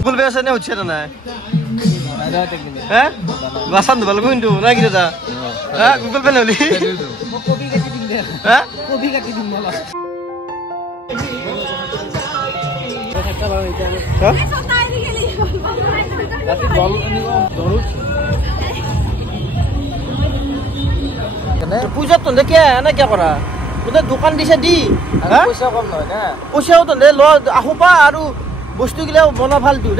Google pay আছে নে হচ্ছে না হ্যাঁ বাসান তো ভালো কিন্তু না কি দাদা হ্যাঁ গুগল পে নলি কবি কাটি দিন দে হ্যাঁ কবি কাটি দিন মালা পূজা তো কে না কে করা তোদের দোকান দিছে দি পয়সা কম নহয় না পইচাও তো ল আহোপা আৰু বস্তুগিলা বনা ভাল দিও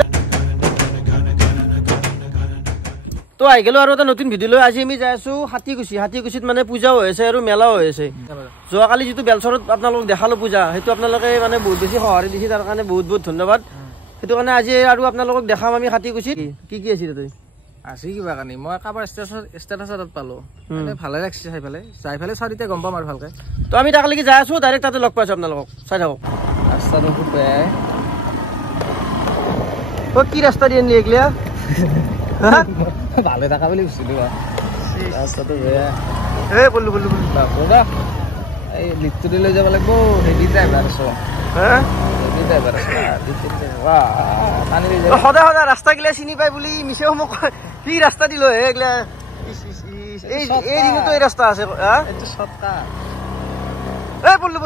তো আহি গেলো আৰু এটা নতুন ভিডিঅ' লৈ আজি আমি যাই আছো হাতীকুছিত মানে পূজাও হৈ আছে আৰু মেলাও হৈ আছে যোৱাকালি যিটো বেলচৰত আপোনালোকক দেখালো পূজা সেইটো আপোনালোকে মানে বহুত বেছি সঁহাৰি দিছে তাৰ কাৰণে বহুত বহুত ধন্যবাদ সেইটো কাৰণে আজি আৰু আপোনালোকক দেখাম আমি হাতীকুছিত কি কি আছিল তাতে আছে কিবা কানি মই কাবাৰ ষ্টেটাছত পালো ভালে লাগছে যাই ফেলে চাৰিতে গম পাম আৰু ভালকে তো আমি তাকলৈকে যাই আছো ডাইৰেক্ট তাতে লগ পাইছো আপোনালোকক চাই থাকক ৰাস্তাটো খুব বেয়া তো কি ৰাস্তা দিয়ে নি এগলিয়া ভালে থাকা বুলি ভাবিছিলো ৰাস্তাটো বেয়া বললো বাবা এই লিফ্টটো লৈ যাব লাগিব হেভি ড্ৰাইভাৰ আছে হেভি ড্ৰাইভাৰ আছে সদায় ৰাস্তা গিলা চিনি পাই বুলি মিছে মোক কি ৰাস্তা দিলো এগলা এই দিনতো এই ৰাস্তা আছে এইটো শৰ্টকাট বললো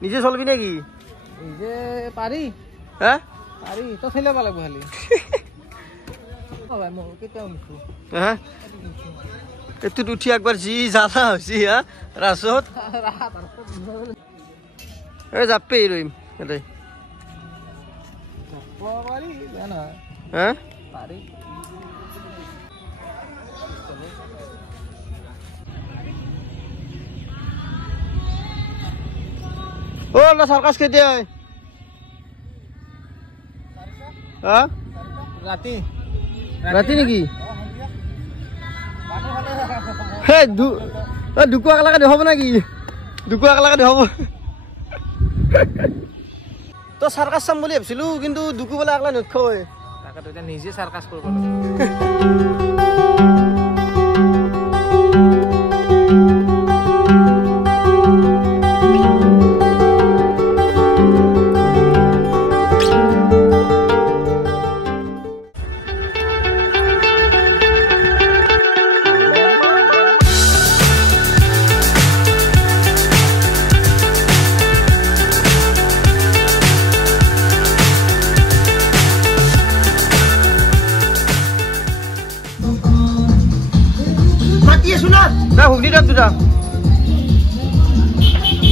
নিজে চলবি নাকি নিজে পাৰি হ্যাঁ পাৰি তো খেলিব লাগিব খালি ভাই মই কেতিয়াও নিখো হ্যাঁ এত উঠি একবার জি জ্বালা হয়েছি হ্যাঁ রাসত যাপে রইম এটাই হ্যাঁ ও না সার্কাস খেতে হয় হ্যাঁ ৰাতি রাতি নাকি হে দুকুয়া কালাকে দেখাব নাকি দুকুয়া কালাকে দেখাব তো সার্কাস চাম বুলি ভাবছিলো কিন্তু দুকু বলে আকলা নথয় তাকে তো নিজে সার্কাস কৰিব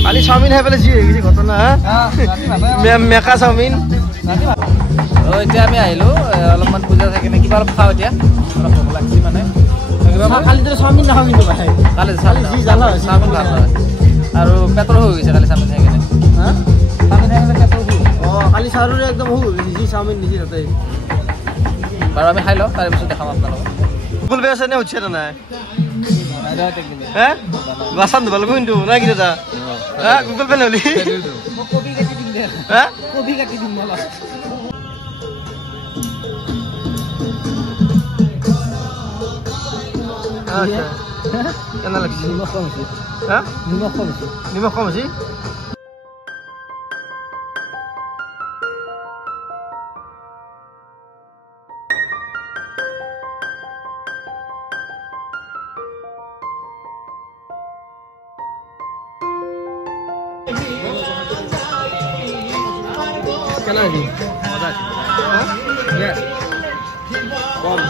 কালি চাওমিন খাই পেলাই যি হৈ গৈছে ঘটনা মেকা চাওমিন এতিয়া আমি আহিলো অলপমান পূজা থাকে নে কিবা অলপ খাওঁ এতিয়া অলপ ভোক লাগছি মানে কালি তো চাওমিন নাখাওঁ কিন্তু ভাই কালি চাওমিন ভাল নহয় আৰু পেটৰ হৈ গৈছে কালি চাওমিন খাই কিনে চাওমিন খাই কিনে পেটৰ কালি চাহৰে একদম হৈ গৈছে যি চাওমিন দিছে তাতে বাৰু আমি খাই লওঁ তাৰপিছত দেখাম আপোনালোকক গুগল পে আছে নে হচ্ছে না হ্যাঁ বাসান তো ভালো কিন্তু না কি দাদা হ্যাঁ গুগল পে নলি কবি কাটি দিন দে হ্যাঁ কবি কাটি দিন মালা আচ্ছা কেনা লাগছে নিমখ কম আছে হ্যাঁ নিমখ কম আছে কেনা লাগছে মজা আছে হ্যাঁ ইয়েস কম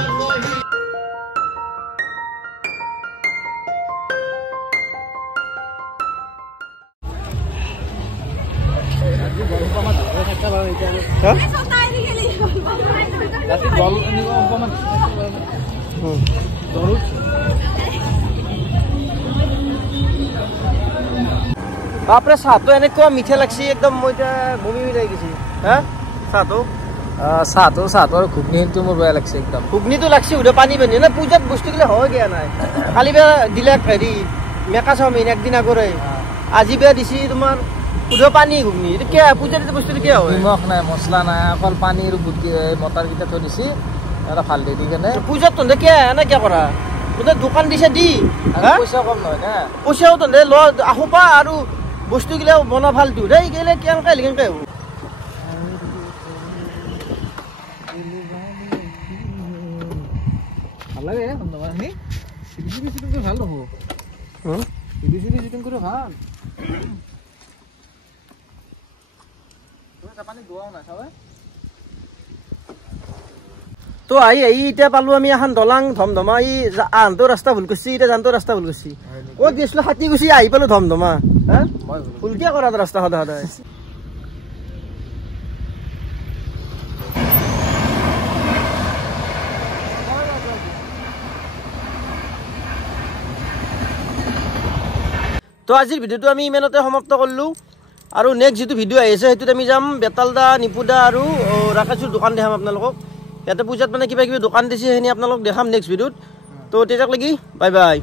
বাপৰে চাহটো এনেকুৱা মিঠা লাগছি একদম মই এতিয়া বমি হৈ গৈছে হা চাহটো চাহটো আৰু ঘুগনিটো মোৰ বেয়া লাগছে একদম ঘুগনিটো লাগছি উদে পানী পানী না পূজাত বস্তুগিলা হয় দিয়া নাই কালি বেয়া দিলে হেৰি মেকা চাওমিন একদিন আগৰে আজি বেয়া দিছি তোমাৰ উদে পানী ঘুগনি এইটো কিয় পূজাত বস্তুটো কিয় হয় নিমখ নাই মছলা নাই অকল পানী আৰু মটৰকেইটা থৈ দিছি এটা ভাল দি কেনে পূজাত তহঁতে কিয় এনে কিয় কৰা তহঁতে দোকান দিছে দি পইচা কম নহয় না পইচাও তহঁতে ল আহোপা আৰু বস্তুগিলা বনা ভালটো দেই কেলে কেনেকৈ কেনেকৈ হ'ব ভাল লাগে ভাল নহ'ব চিটিং কৰি ভাল তো আহি এতিয়া পালো আমি এখন দলাং ধমধমা এই আনটো ৰাস্তা ভুল কৰিছি এতিয়া জানটো ৰাস্তা ভুল কৰিছি ক'ত গৈছিলো হাতী গুচি আহি পালো ধমধমা হা ভুলকে কৰা ৰাস্তা সদায় সদায় তো আজিৰ ভিডিঅ'টো আমি ইমানতে সমাপ্ত কৰিলোঁ আৰু নেক্সট যিটো ভিডিঅ' আহিছে সেইটোত আমি যাম বেতালদা নিপুদা আৰু ৰাকেশৰ দোকান দেখাম আপোনালোকক ইয়াতে পূজাত মানে কিবা কিবি দোকান দিছে সেইখিনি আপোনালোকক দেখাম নেক্সট ভিডিঅ'ত তো তেতিয়ালৈকে বাই বাই